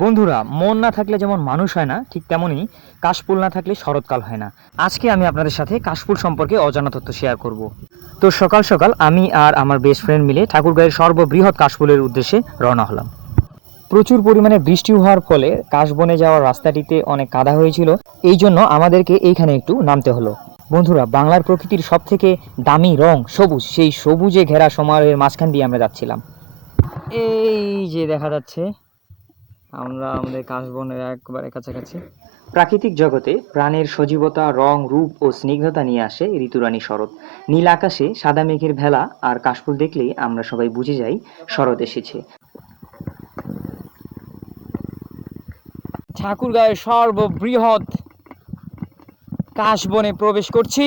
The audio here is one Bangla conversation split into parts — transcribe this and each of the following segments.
বন্ধুরা, মন না থাকলে যেমন মানুষ হয় না, ঠিক তেমনই কাশফুল না থাকলে শরৎকাল হয় না। আজকে আমি আপনাদের সাথে কাশফুল সম্পর্কে অজানা তথ্য শেয়ার করব। তো সকাল সকাল আমি আর আমার বেস্ট ফ্রেন্ড মিলে ঠাকুরগাঁয়ের সর্ববৃহৎ কাশফুলের উদ্দেশ্যে রওনা হলাম। প্রচুর পরিমাণে বৃষ্টি হওয়ার ফলে কাশবনে যাওয়ার রাস্তাটিতে অনেক কাদা হয়েছিল, এই জন্য আমাদেরকে এইখানে একটু নামতে হলো। বন্ধুরা, বাংলার প্রকৃতির সব থেকে দামি রং সবুজ, সেই সবুজে ঘেরা সমারোহের মাঝখান দিয়ে আমরা যাচ্ছিলাম। এই যে দেখা যাচ্ছে আমরা আমাদের কাশবনের একবারে কাছাকাছি। প্রাকৃতিক জগতে প্রাণের সজীবতা রং রূপ ও স্নিগ্ধতা নিয়ে আসে ঋতুরানী শরৎ। নীল আকাশে সাদা মেঘের ভেলা আর কাশফুল দেখলেই আমরা সবাই বুঝে যাই শরৎ এসেছে। ঠাকুরগাঁয়ের সর্ববৃহৎ কাশবনে প্রবেশ করছি।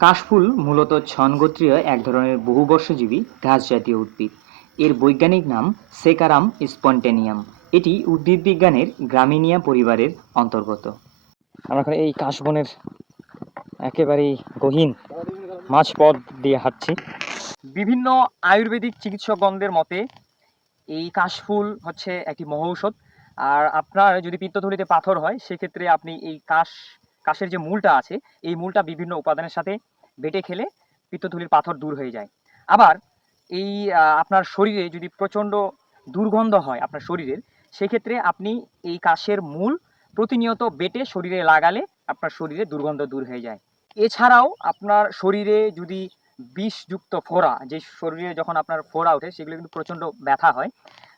কাশফুল মূলত ছনগোত্রীয় এক ধরনের বহুবর্ষজীবী ঘাস জাতীয় উদ্ভিদ। এর বৈজ্ঞানিক নাম সেকারাম স্পন্টেনিয়াম। এটি উদ্ভিদ বিজ্ঞানের গ্রামিনিয়া পরিবারের অন্তর্গত। আমরা এই কাশবনের একেবারেই গহীন মাঝপথ দিয়ে হাঁটছি। বিভিন্ন আয়ুর্বেদিক চিকিৎসকগণদের মতে এই কাশফুল হচ্ছে একটি মহৌষধ। আর আপনার যদি পিত্তথলিতে পাথর হয়, সেক্ষেত্রে আপনি এই কাশ, কাশের যে মূলটা আছে, এই মূলটা বিভিন্ন উপাদানের সাথে বেটে খেলে পিত্তথলির পাথর দূর হয়ে যায়। আবার এই আপনার শরীরে যদি প্রচণ্ড দুর্গন্ধ হয় আপনার শরীরের সেক্ষেত্রে আপনি এই কাশের মূল প্রতিনিয়ত বেটে শরীরে লাগালে আপনার শরীরে দুর্গন্ধ দূর হয়ে যায়। এছাড়াও আপনার শরীরে যদি বিষযুক্ত ফোড়া, যে শরীরে যখন আপনার ফোড়া ওঠে, সেগুলো কিন্তু প্রচণ্ড ব্যথা হয়,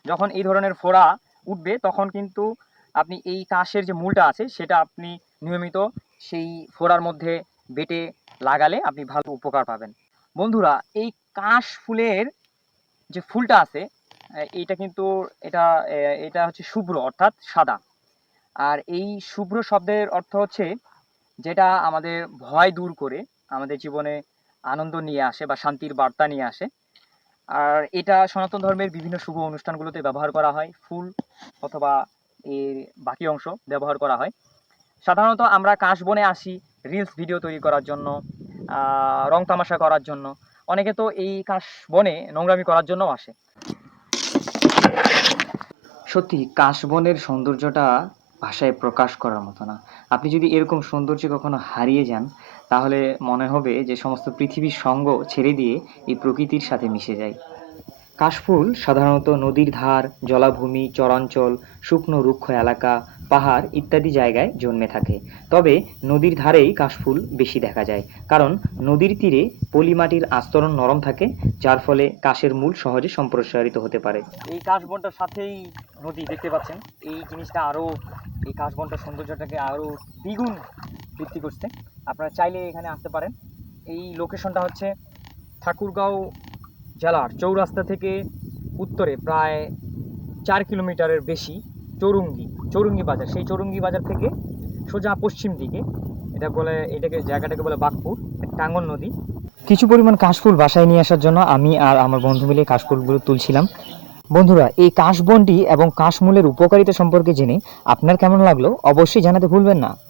যখন এই ধরনের ফোড়া উঠবে, তখন কিন্তু আপনি এই কাশের যে মূলটা আছে, সেটা আপনি নিয়মিত সেই ফোড়ার মধ্যে বেটে লাগালে আপনি ভালো উপকার পাবেন। বন্ধুরা, এই কাশ ফুলের যে ফুলটা আছে এইটা কিন্তু এটা এটা হচ্ছে শুভ্র, অর্থাৎ সাদা। আর এই শুভ্র শব্দের অর্থ হচ্ছে যেটা আমাদের ভয় দূর করে, আমাদের জীবনে আনন্দ নিয়ে আসে বা শান্তির বার্তা নিয়ে আসে। আর এটা সনাতন ধর্মের বিভিন্ন শুভ অনুষ্ঠানগুলোতে ব্যবহার করা হয়, ফুল অথবা এর বাকি অংশ ব্যবহার করা হয়। সাধারণত আমরা কাশবনে আসি রিলস ভিডিও তৈরি করার জন্য রং তামাশা করার জন্য। অনেকে তো এই কাশবনে নোংরামি করার জন্য আসে। সত্যি, কাশবনের সৌন্দর্যটা ভাষায় প্রকাশ করার মতো না। আপনি যদি এরকম সৌন্দর্য কখনো হারিয়ে যান, তাহলে মনে হবে যে সমস্ত পৃথিবীর সঙ্গ ছেড়ে দিয়ে এই প্রকৃতির সাথে মিশে যায়। কাশফুল, সাধারণত নদীর ধার, জলাভূমি, চরাঞ্চল, শুকনো রুক্ষ এলাকা, পাহাড় ইত্যাদি জায়গায় জন্মে থাকে। তবে নদীর ধারেই কাশফুল বেশি দেখা যায়, কারণ নদীর তীরে পলিমাটির আস্তরণ নরম থাকে, যার ফলে কাশের মূল সহজে সম্প্রসারিত হতে পারে। এই কাশবনটার সাথেই নদী, দেখতে পাচ্ছেন? এই জিনিসটা আরও, এই কাশবনটার সৌন্দর্যটাকে আরও দ্বিগুণ বৃদ্ধি করছে। আপনারা চাইলে এখানে আসতে পারেন। এই লোকেশনটা হচ্ছে ঠাকুরগাঁও জেলার চৌরাস্তা থেকে উত্তরে প্রায় চার কিলোমিটারের বেশি চৌরঙ্গি চৌরঙ্গি বাজার। সেই চৌরঙ্গি বাজার থেকে সোজা পশ্চিম দিকে, এটা বলে, এটাকে জায়গাটাকে বলে বাঘপুর, টাঙ্গন নদী। কিছু পরিমাণ কাশফুল বাসায় নিয়ে আসার জন্য আমি আর আমার বন্ধু মিলে কাশফুলগুলো তুলছিলাম। বন্ধুরা, এই কাশবনটি এবং কাশমূলের উপকারিতা সম্পর্কে জেনে আপনার কেমন লাগল অবশ্যই জানাতে ভুলবেন না।